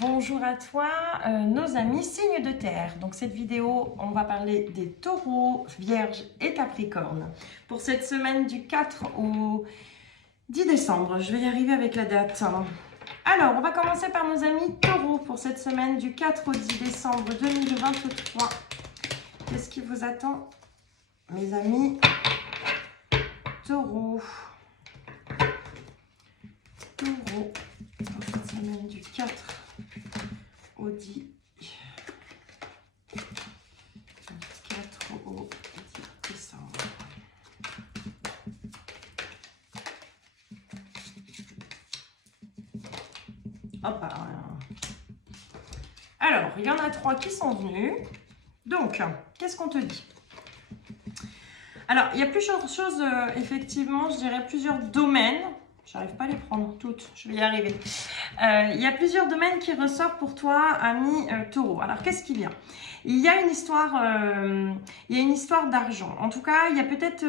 Bonjour à toi, nos amis signes de terre. Donc cette vidéo, on va parler des taureaux, vierges et capricornes. Pour cette semaine du 4 au 10 décembre, je vais y arriver avec la date. Alors, on va commencer par nos amis taureaux pour cette semaine du 4 au 10 décembre 2023. Qu'est-ce qui vous attend, mes amis taureaux? Taureaux, pour cette semaine du 4 au 10 au 10 décembre. Hop, alors, il y en a 3 qui sont venus. Donc, qu'est-ce qu'on te dit? Alors, il y a plusieurs choses, effectivement, je dirais plusieurs domaines. J'arrive pas à les prendre toutes, je vais y arriver. Il y a plusieurs domaines qui ressortent pour toi, ami taureau. Alors, qu'est-ce qu'il y a? Il y a une histoire d'argent. En tout cas, il y a peut-être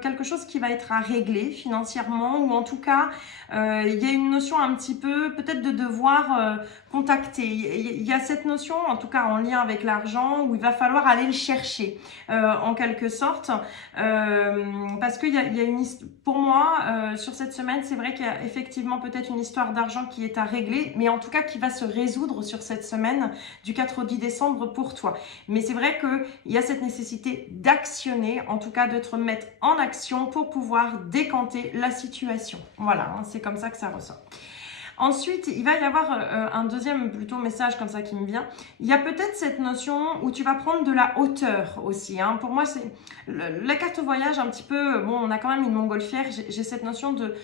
quelque chose qui va être à régler financièrement, ou en tout cas, il y a une notion un petit peu, peut-être de devoir contacter. Il y a cette notion, en tout cas en lien avec l'argent, où il va falloir aller le chercher, en quelque sorte. Parce qu'il y a une pour moi, sur cette semaine, c'est vrai qu'il y a effectivement peut-être une histoire d'argent qui est à régler, mais en tout cas qui va se résoudre sur cette semaine du 4 au 10 décembre pour toi. Mais c'est vrai qu'il y a cette nécessité d'actionner, en tout cas de te remettre en action pour pouvoir décanter la situation. Voilà, c'est comme ça que ça ressort. Ensuite, il va y avoir un deuxième plutôt message comme ça qui me vient. Il y a peut-être cette notion où tu vas prendre de la hauteur aussi. Pour moi, c'est la carte voyage un petit peu. Bon, on a quand même une montgolfière. J'ai cette notion de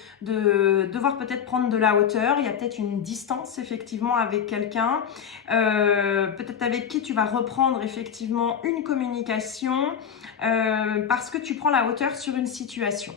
devoir peut-être prendre de la hauteur. Il y a peut-être une distance effectivement avec quelqu'un. Peut-être avec qui tu vas reprendre effectivement une communication parce que tu prends la hauteur sur une situation.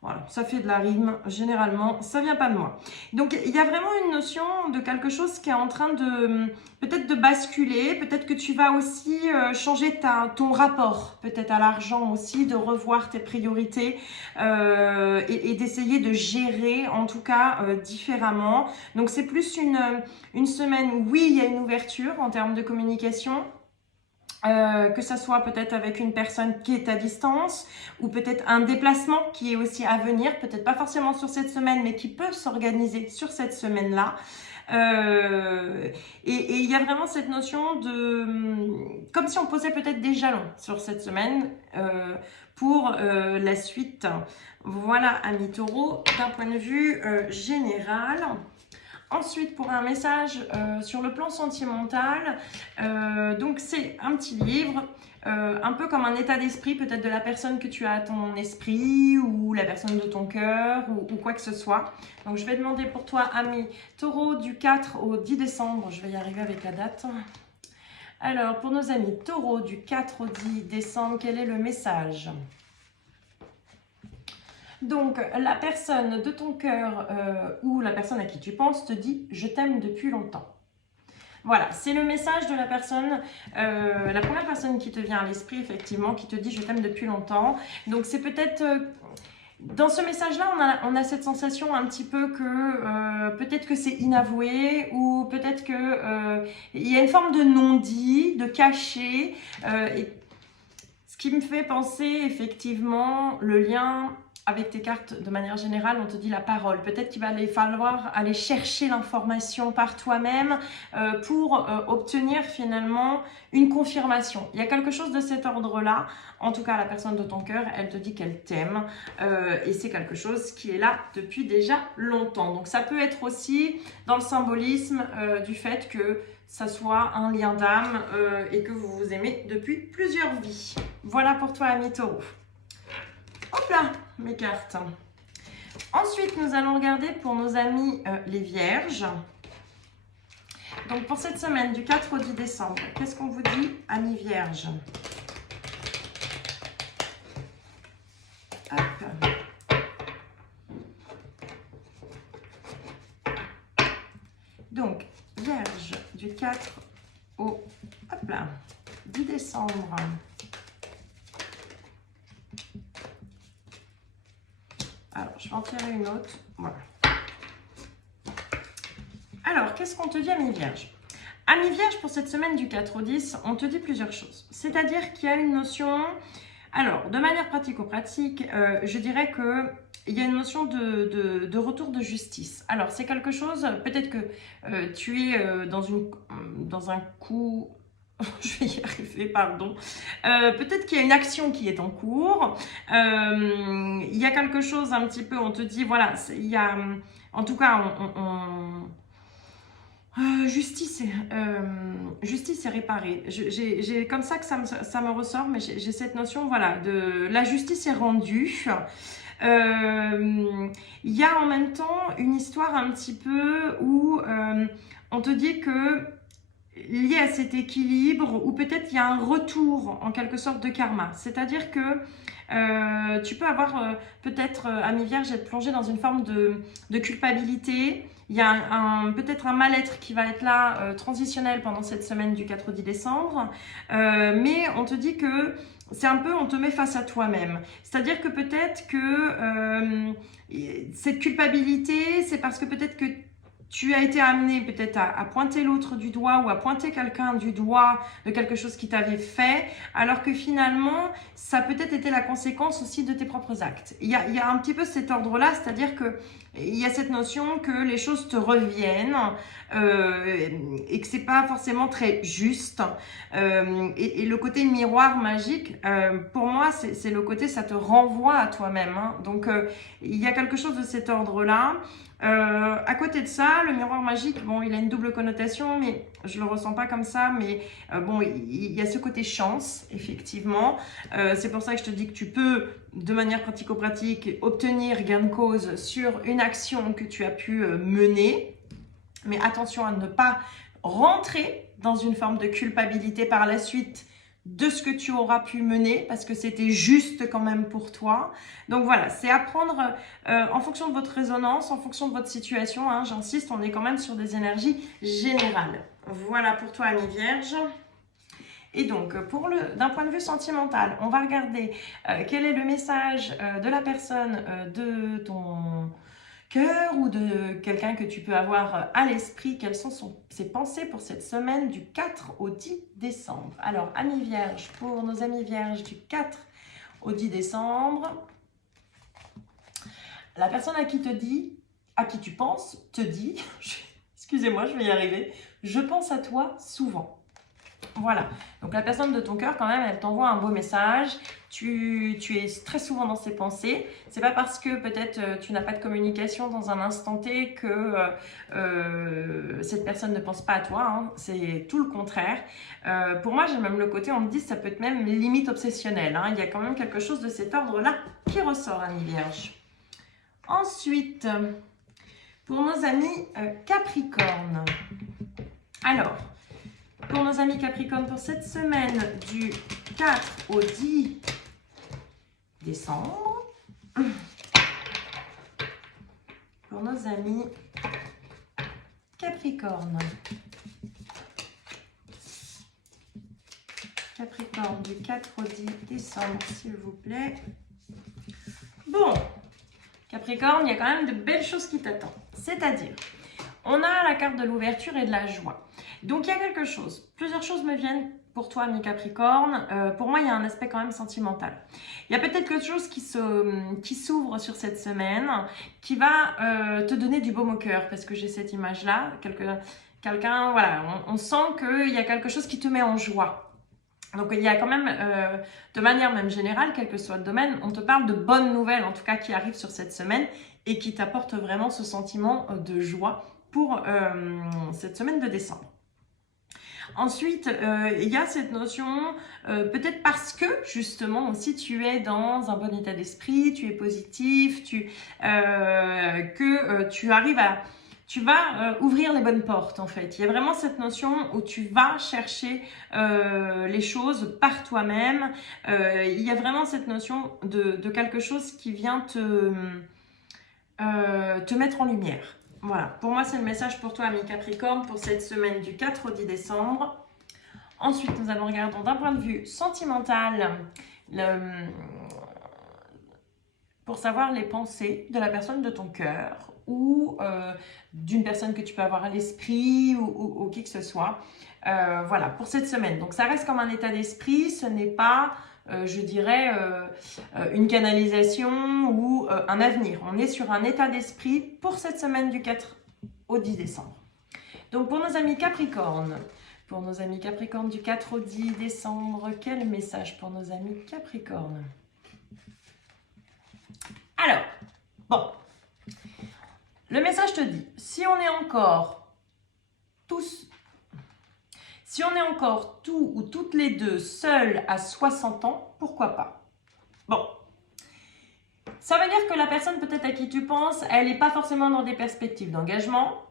Voilà, ça fait de la rime, généralement, ça vient pas de moi. Donc, il y a vraiment une notion de quelque chose qui est en train de, peut-être de basculer, peut-être que tu vas aussi changer ton rapport, peut-être à l'argent aussi, de revoir tes priorités et d'essayer de gérer, en tout cas, différemment. Donc, c'est plus une semaine où, oui, il y a une ouverture en termes de communication, que ça soit peut-être avec une personne qui est à distance ou peut-être un déplacement qui est aussi à venir, peut-être pas forcément sur cette semaine, mais qui peut s'organiser sur cette semaine-là. Et il y a vraiment cette notion de, comme si on posait peut-être des jalons sur cette semaine pour la suite. Voilà, amis taureaux, d'un point de vue général. Ensuite, pour un message sur le plan sentimental, donc c'est un petit livre, un peu comme un état d'esprit peut-être de la personne que tu as à ton esprit ou la personne de ton cœur ou quoi que ce soit. Donc je vais demander pour toi, ami taureau, du 4 au 10 décembre, je vais y arriver avec la date. Alors, pour nos amis taureaux, du 4 au 10 décembre, quel est le message ? Donc, la personne de ton cœur ou la personne à qui tu penses te dit « je t'aime depuis longtemps ». Voilà, c'est le message de la personne, la première personne qui te vient à l'esprit, effectivement, qui te dit « je t'aime depuis longtemps ». Donc, c'est peut-être... dans ce message-là, on a cette sensation un petit peu que peut-être que c'est inavoué ou peut-être que il y a une forme de non-dit, de caché. Ce qui me fait penser, effectivement, le lien... avec tes cartes, de manière générale, on te dit la parole. Peut-être qu'il va falloir aller chercher l'information par toi-même pour obtenir finalement une confirmation. Il y a quelque chose de cet ordre-là. En tout cas, la personne de ton cœur, elle te dit qu'elle t'aime. Et c'est quelque chose qui est là depuis déjà longtemps. Donc ça peut être aussi dans le symbolisme du fait que ça soit un lien d'âme et que vous vous aimez depuis plusieurs vies. Voilà pour toi, ami taureau. Hop là, mes cartes. Ensuite, nous allons regarder pour nos amis les vierges. Donc, pour cette semaine, du 4 au 10 décembre, qu'est-ce qu'on vous dit, amis vierges? Hop. Donc, vierge, du 4 au hop là, 10 décembre. Alors, je vais en tirer une autre. Voilà. Alors, qu'est-ce qu'on te dit, ami Vierge? Ami Vierge, pour cette semaine du 4 au 10, on te dit plusieurs choses. C'est-à-dire qu'il y a une notion... Alors, de manière pratico-pratique, je dirais que il y a une notion de retour de justice. Alors, c'est quelque chose, peut-être que tu es dans un coup... Je vais y arriver, pardon. Peut-être qu'il y a une action qui est en cours. Il y a quelque chose un petit peu, on te dit, voilà, il y a... En tout cas, justice est réparée. J'ai comme ça que ça me ressort, mais j'ai cette notion, voilà, de la justice est rendue. Il y a en même temps une histoire un petit peu où on te dit que lié à cet équilibre, ou peut-être il y a un retour en quelque sorte de karma. C'est-à-dire que tu peux avoir peut-être, ami Vierge, être plongé dans une forme de culpabilité. Il y a peut-être un mal-être qui va être là, transitionnel pendant cette semaine du 4 au 10 décembre. Mais on te dit que c'est un peu, on te met face à toi-même. C'est-à-dire que peut-être que cette culpabilité, c'est parce que peut-être que tu as été amené peut-être à pointer l'autre du doigt ou à pointer quelqu'un du doigt de quelque chose qui t'avait fait, alors que finalement, ça a peut-être été la conséquence aussi de tes propres actes. Il y a un petit peu cet ordre-là, c'est-à-dire que il y a cette notion que les choses te reviennent et que c'est pas forcément très juste. Et le côté miroir magique, pour moi, c'est le côté, ça te renvoie à toi-même. Hein. Donc, il y a quelque chose de cet ordre-là. À côté de ça, le miroir magique, bon, il a une double connotation, mais je le ressens pas comme ça. Mais bon, il y a ce côté chance, effectivement. C'est pour ça que je te dis que tu peux, de manière pratico-pratique, obtenir gain de cause sur une action que tu as pu mener. Mais attention à ne pas rentrer dans une forme de culpabilité par la suite de ce que tu auras pu mener, parce que c'était juste quand même pour toi. Donc voilà, c'est à prendre en fonction de votre résonance, en fonction de votre situation. Hein, j'insiste, on est quand même sur des énergies générales. Voilà pour toi, ami Vierge. Et donc, d'un point de vue sentimental, on va regarder quel est le message de la personne de ton cœur ou de quelqu'un que tu peux avoir à l'esprit. Quelles sont ses pensées pour cette semaine du 4 au 10 décembre. Alors, amis vierges, pour nos amis vierges du 4 au 10 décembre, la personne à qui tu penses, te dit, excusez-moi, je vais y arriver, je pense à toi souvent. Voilà, donc la personne de ton cœur quand même, elle t'envoie un beau message, tu es très souvent dans ses pensées. C'est pas parce que peut-être tu n'as pas de communication dans un instant T que cette personne ne pense pas à toi, hein. C'est tout le contraire. Pour moi, j'ai même le côté, on me dit, ça peut être même limite obsessionnel, hein. Il y a quand même quelque chose de cet ordre-là qui ressort, amis vierges. Ensuite, pour nos amis Capricorne. Alors, pour nos amis Capricorne, pour cette semaine du 4 au 10 décembre, pour nos amis Capricorne. Capricorne du 4 au 10 décembre, s'il vous plaît. Bon, Capricorne, il y a quand même de belles choses qui t'attendent. C'est-à-dire, on a la carte de l'ouverture et de la joie. Donc, il y a quelque chose. Plusieurs choses me viennent pour toi, ami Capricorne. Pour moi, il y a un aspect quand même sentimental. Il y a peut-être quelque chose qui s'ouvre sur cette semaine, qui va te donner du baume au cœur, parce que j'ai cette image-là. Quelqu'un, voilà, on sent qu'il y a quelque chose qui te met en joie. Donc, il y a quand même, de manière même générale, quel que soit le domaine, on te parle de bonnes nouvelles, en tout cas, qui arrivent sur cette semaine et qui t'apportent vraiment ce sentiment de joie pour cette semaine de décembre. Ensuite, il y a cette notion, peut-être parce que justement aussi tu es dans un bon état d'esprit, tu es positif, que tu arrives tu vas ouvrir les bonnes portes en fait. Il y a vraiment cette notion où tu vas chercher les choses par toi-même. Il y a vraiment cette notion de quelque chose qui vient te mettre en lumière. Voilà, pour moi c'est le message pour toi, ami Capricorne, pour cette semaine du 4 au 10 décembre. Ensuite, nous allons regarder d'un point de vue sentimental, pour savoir les pensées de la personne de ton cœur ou d'une personne que tu peux avoir à l'esprit ou qui que ce soit. Voilà, pour cette semaine. Donc, ça reste comme un état d'esprit, ce n'est pas, je dirais, une canalisation ou un avenir. On est sur un état d'esprit pour cette semaine du 4 au 10 décembre. Donc, pour nos amis Capricorne, du 4 au 10 décembre, quel message pour nos amis Capricorne? Alors, bon, le message te dit, si on est encore tous ou toutes les deux seuls à 60 ans, pourquoi pas? Bon, ça veut dire que la personne peut-être à qui tu penses, elle n'est pas forcément dans des perspectives d'engagement,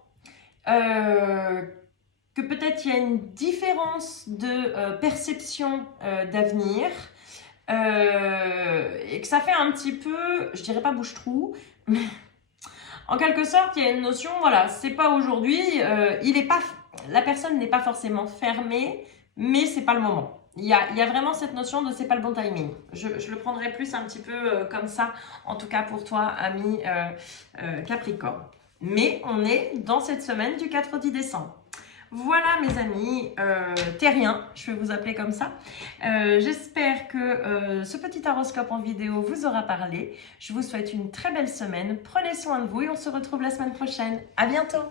que peut-être il y a une différence de perception d'avenir, et que ça fait un petit peu, je dirais pas bouche-trou, mais en quelque sorte, il y a une notion, voilà, c'est pas aujourd'hui, la personne n'est pas forcément fermée, mais c'est pas le moment. Il y a vraiment cette notion de c'est pas le bon timing. Je le prendrais plus un petit peu comme ça, en tout cas pour toi, ami Capricorne. Mais on est dans cette semaine du 4 au 10 décembre. Voilà mes amis terriens, je vais vous appeler comme ça. J'espère que ce petit horoscope en vidéo vous aura parlé. Je vous souhaite une très belle semaine. Prenez soin de vous et on se retrouve la semaine prochaine. À bientôt!